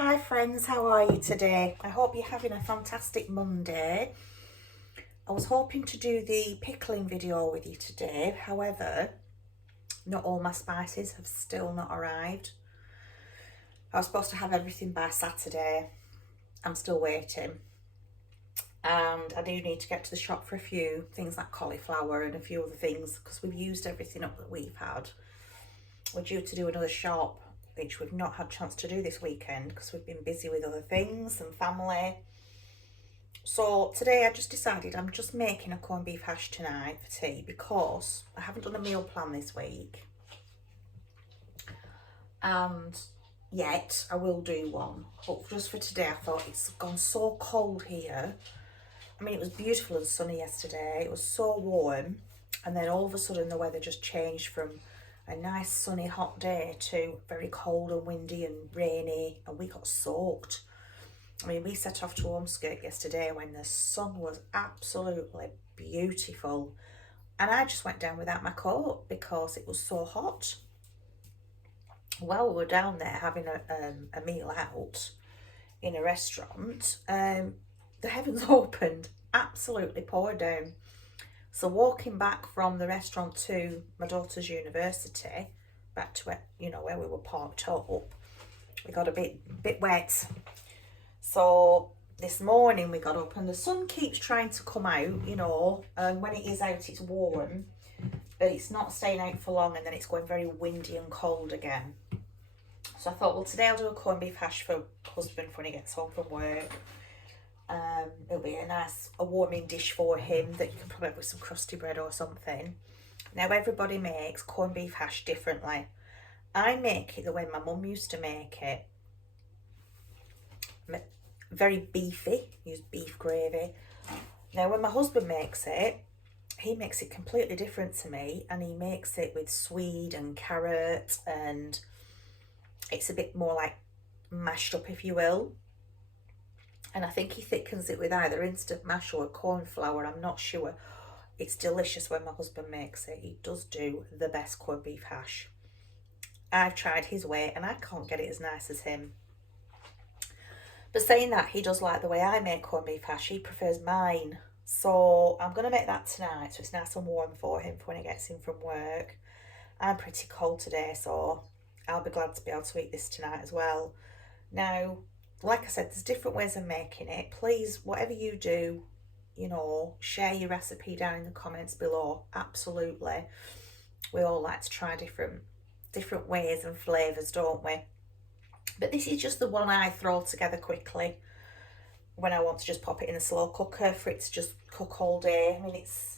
Hi friends, how are you today? I hope you're having a fantastic Monday. I was hoping to do the pickling video with you today, however, not all my spices have still not arrived. I was supposed to have everything by Saturday. I'm still waiting. And I do need to get to the shop for a few things like cauliflower and a few other things because we've used everything up that we've had. We're due to do another shop, which we've not had a chance to do this weekend because we've been busy with other things and family. So today I just decided I'm just making a corned beef hash tonight for tea because I haven't done a meal plan this week. And yet I will do one. But just for today I thought it's gone so cold here. I mean, it was beautiful and sunny yesterday. It was so warm. And then all of a sudden the weather just changed from a nice sunny hot day to very cold and windy and rainy, and we got soaked. I mean, we set off to Ormskirk yesterday when the sun was absolutely beautiful, and I just went down without my coat because it was so hot. While we were down there having a meal out in a restaurant, the heavens opened, absolutely poured down. So walking back from the restaurant to my daughter's university, back to where, where we were parked up, we got a bit wet. So this morning we got up and the sun keeps trying to come out, and when it is out it's warm, but it's not staying out for long, and then it's going very windy and cold again. So I thought, well, today I'll do a corned beef hash for husband for when he gets home from work. It'll be a warming dish for him that you can probably have with some crusty bread or something. Now everybody makes corned beef hash differently. I make it the way my mum used to make it. Very beefy, use beef gravy. Now when my husband makes it, he makes it completely different to me, and he makes it with swede and carrot, and it's a bit more like mashed up, if you will. And I think he thickens it with either instant mash or corn flour. I'm not sure. It's delicious when my husband makes it. He does do the best corned beef hash. I've tried his way and I can't get it as nice as him. But saying that, he does like the way I make corned beef hash. He prefers mine. So I'm going to make that tonight so it's nice and warm for him for when he gets in from work. I'm pretty cold today, so I'll be glad to be able to eat this tonight as well. Now, like I said, there's different ways of making it. Please, whatever you do, share your recipe down in the comments below. Absolutely. We all like to try different ways and flavours, don't we? But this is just the one I throw together quickly when I want to just pop it in a slow cooker for it to just cook all day. I mean, it's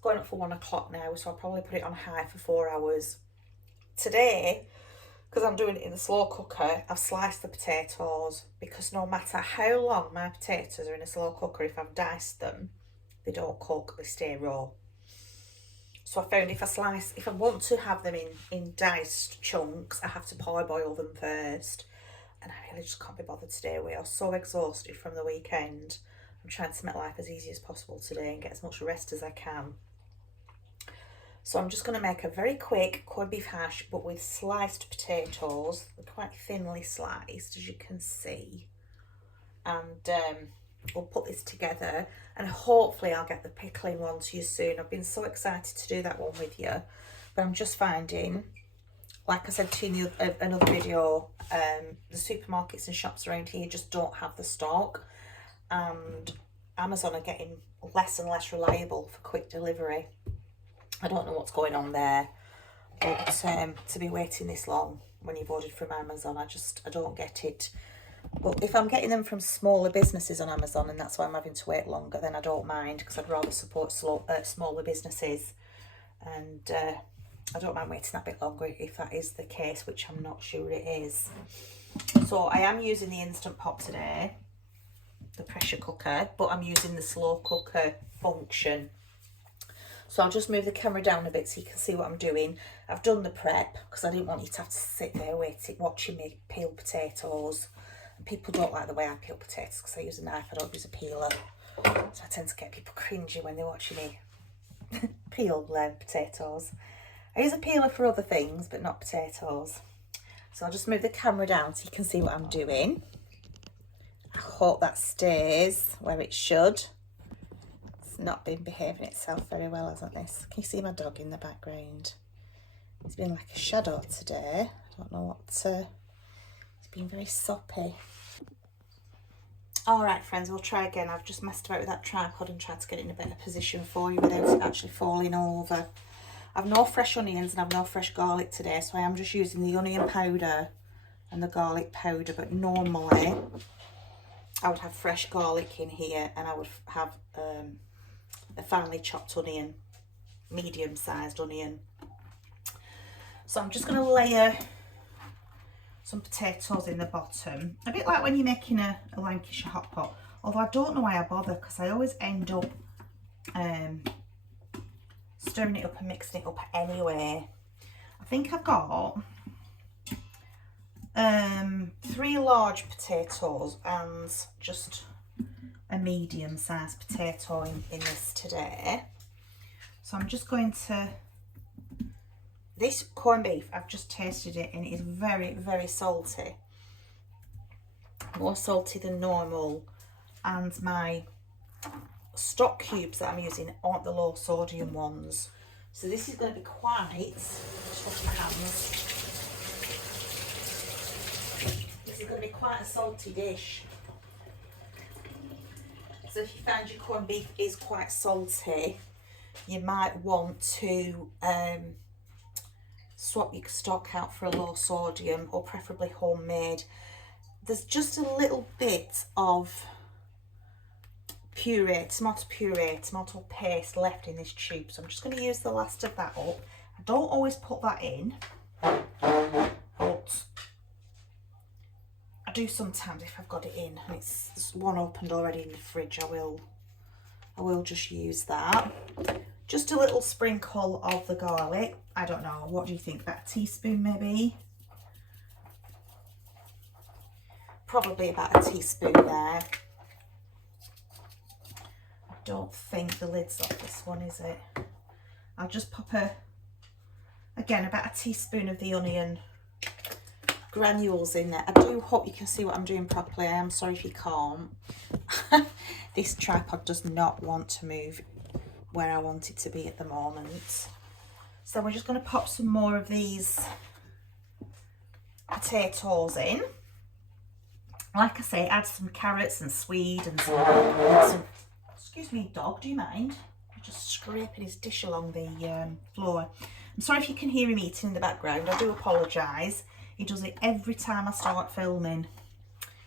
going up for 1 o'clock now, so I'll probably put it on high for 4 hours. Today, because I'm doing it in the slow cooker, I've sliced the potatoes, because no matter how long my potatoes are in a slow cooker, if I've diced them, they don't cook, they stay raw. So I found if I want to have them in diced chunks, I have to parboil them first. And I really just can't be bothered today. We are so exhausted from the weekend. I'm trying to make life as easy as possible today and get as much rest as I can. So I'm just going to make a very quick corned beef hash, but with sliced potatoes. They're quite thinly sliced, as you can see. And we'll put this together, and hopefully I'll get the pickling one to you soon. I've been so excited to do that one with you, but I'm just finding, like I said to you in another video, the supermarkets and shops around here just don't have the stock, and Amazon are getting less and less reliable for quick delivery. I don't know what's going on there, but to be waiting this long when you've ordered from Amazon, I don't get it. But if I'm getting them from smaller businesses on Amazon and that's why I'm having to wait longer, then I don't mind, because I'd rather support smaller businesses. And I don't mind waiting that bit longer if that is the case, which I'm not sure it is. So I am using the Instant Pot today, the pressure cooker, but I'm using the slow cooker function. So I'll just move the camera down a bit so you can see what I'm doing. I've done the prep because I didn't want you to have to sit there watching me peel potatoes. And people don't like the way I peel potatoes because I use a knife, I don't use a peeler. So I tend to get people cringy when they're watching me peel potatoes. I use a peeler for other things, but not potatoes. So I'll just move the camera down so you can see what I'm doing. I hope that stays where it should. It's not been behaving itself very well, hasn't this? Can you see my dog in the background? It's been like a shadow today. I don't know what it's been very soppy. All right, friends, we'll try again. I've just messed about with that tripod and tried to get it in a better position for you without it actually falling over. I've no fresh onions and I've no fresh garlic today, so I am just using the onion powder and the garlic powder, but normally I would have fresh garlic in here and I would have a finely chopped onion, medium-sized onion. So I'm just going to layer some potatoes in the bottom, a bit like when you're making a Lancashire hot pot, although I don't know why I bother, because I always end up stirring it up and mixing it up anyway. I think I've got 3 large potatoes and just a medium-sized potato in this today. So I'm just going to, this corned beef, I've just tasted it and it is very, very salty. More salty than normal. And my stock cubes that I'm using aren't the low sodium ones. So this is going to be quite, just wash my hands. This is going to be quite a salty dish. So if you find your corned beef is quite salty, you might want to swap your stock out for a low sodium, or preferably homemade. There's just a little bit of tomato paste left in this tube, so I'm just going to use the last of that up. I don't always put that in, but I do sometimes if I've got it in and it's one opened already in the fridge. I will just use that. Just a little sprinkle of the garlic. I don't know, what do you think? About a teaspoon maybe? Probably about a teaspoon there. I don't think the lid's off this one, is it? I'll just pop again, about a teaspoon of the onion granules in there. I do hope you can see what I'm doing properly. I am sorry if you can't. This tripod does not want to move where I want it to be at the moment. So we're just going to pop some more of these potatoes in. Like I say, add some carrots and swede and some excuse me, dog, do you mind? I'm just scraping his dish along the floor. I'm sorry if you can hear him eating in the background. I do apologise. He does it every time I start filming.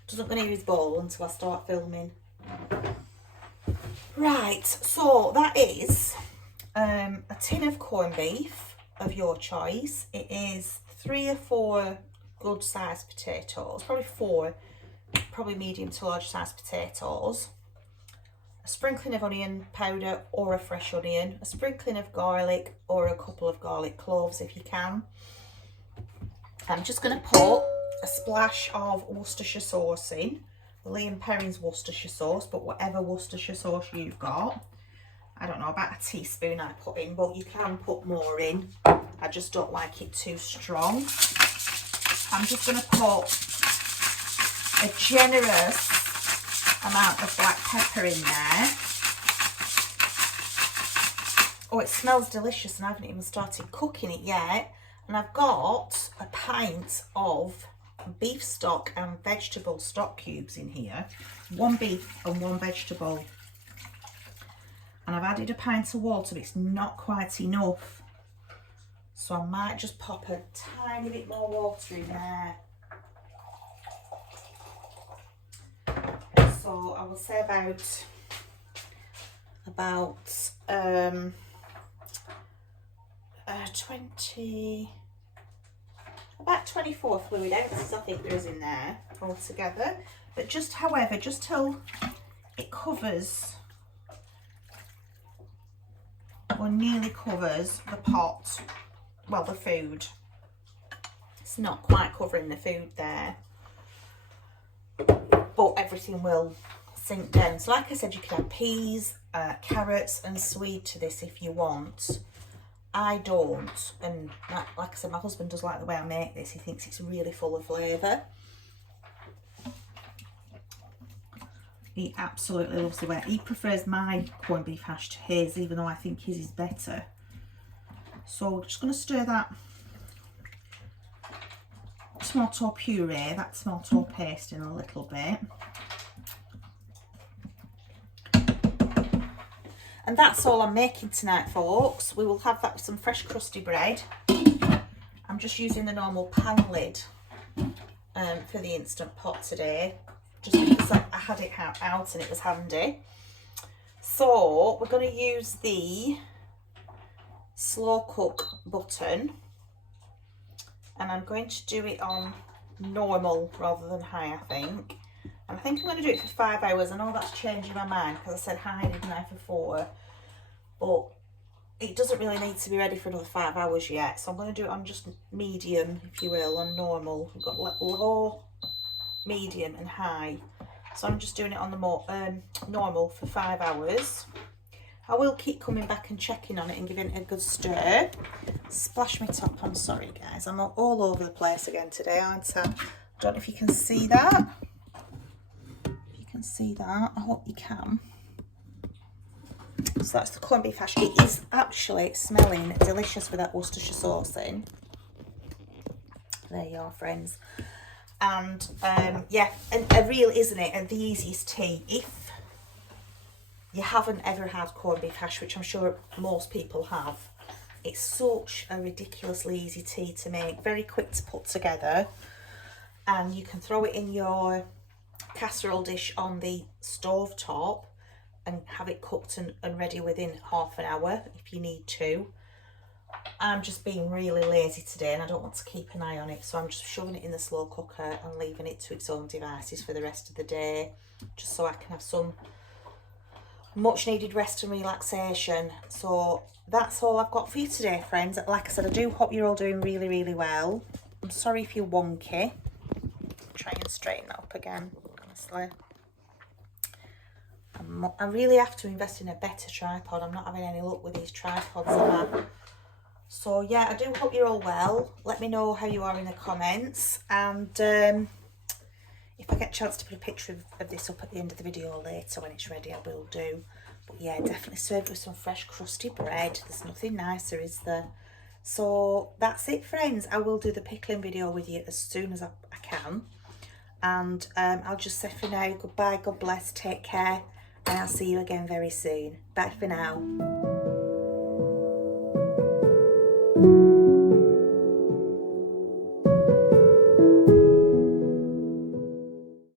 Doesn't go near his bowl until I start filming. Right, so that is a tin of corned beef of your choice. It is 3 or 4 good sized potatoes, probably 4, probably medium to large sized potatoes, a sprinkling of onion powder or a fresh onion, a sprinkling of garlic or a couple of garlic cloves if you can. I'm just going to put a splash of Worcestershire sauce in. Liam Perrin's Worcestershire sauce, but whatever Worcestershire sauce you've got. I don't know, about a teaspoon I put in, but you can put more in. I just don't like it too strong. I'm just going to put a generous amount of black pepper in there. Oh, it smells delicious and I haven't even started cooking it yet. And I've got a pint of beef stock and vegetable stock cubes in here. 1 beef and 1 vegetable. And I've added a pint of water, but it's not quite enough. So I might just pop a tiny bit more water in there. So I will say about 24 fluid ounces I think there is in there altogether. But just however, just till it covers or nearly covers the pot, well, the food. It's not quite covering the food there, but everything will sink down. So like I said, you can add peas, carrots and swede to this if you want. I don't, and like I said, my husband does like the way I make this. He thinks it's really full of flavour. He absolutely loves the way. He prefers my corned beef hash to his, even though I think his is better. So we're just going to stir that tomato puree, that tomato paste in a little bit. And that's all I'm making tonight, folks. We will have that with some fresh crusty bread. I'm just using the normal pan lid for the Instant Pot today, just because I had it out and it was handy. So we're going to use the slow cook button, and I'm going to do it on normal rather than high, I think. And I think I'm going to do it for 5 hours. I know that's changing my mind because I said high, didn't I, for 4, but it doesn't really need to be ready for another 5 hours yet. So I'm going to do it on just medium, if you will, on normal. We've got low, medium and high. So I'm just doing it on the normal for 5 hours. I will keep coming back and checking on it and giving it a good stir. Splash my top, I'm sorry guys, I'm all over the place again today, aren't I? Don't know if you can see that. If you can see that, I hope you can. So that's the corned beef hash. It is actually smelling delicious with that Worcestershire sauce in. There you are, friends. And yeah, and a real, isn't it, and the easiest tea. If you haven't ever had corned beef hash, which I'm sure most people have, it's such a ridiculously easy tea to make, very quick to put together, and you can throw it in your casserole dish on the stove top and have it cooked and ready within half an hour if you need to. I'm just being really lazy today and I don't want to keep an eye on it, so I'm just shoving it in the slow cooker and leaving it to its own devices for the rest of the day, just so I can have some much needed rest and relaxation. So that's all I've got for you today, friends. Like I said, I do hope you're all doing really, really well. I'm sorry if you're wonky. Try and straighten that up again, honestly. I really have to invest in a better tripod. I'm not having any luck with these tripods I have. So yeah, I do hope you're all well. Let me know how you are in the comments, and if I get a chance to put a picture of this up at the end of the video later when it's ready, I will do. But yeah, definitely served with some fresh crusty bread. There's nothing nicer, is there? So that's it, friends. I will do the pickling video with you as soon as I can. And I'll just say for now, goodbye, God bless, take care, and I'll see you again very soon. Bye for now.